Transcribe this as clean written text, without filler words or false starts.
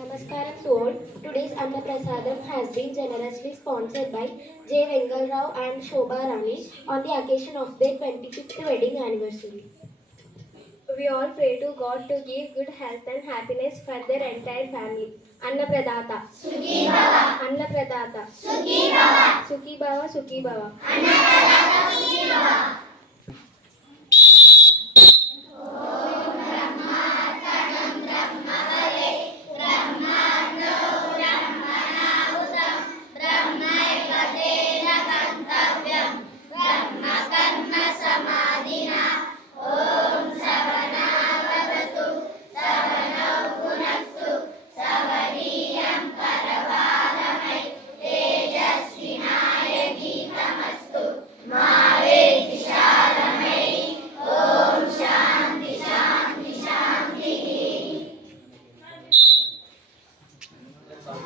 Namaskaram to all. Today's Annaprasadam has been generously sponsored by J. Vengal Rao and Shobha Rani on the occasion of their 25th wedding anniversary. We all pray to God to give good health and happiness for their entire family. Annapradata. Sukhi Bhava. Annapradata. Sukhi Bhava. Sukhi Bhava. Sukhi Bhava. Annapradata Sukhi Bhava.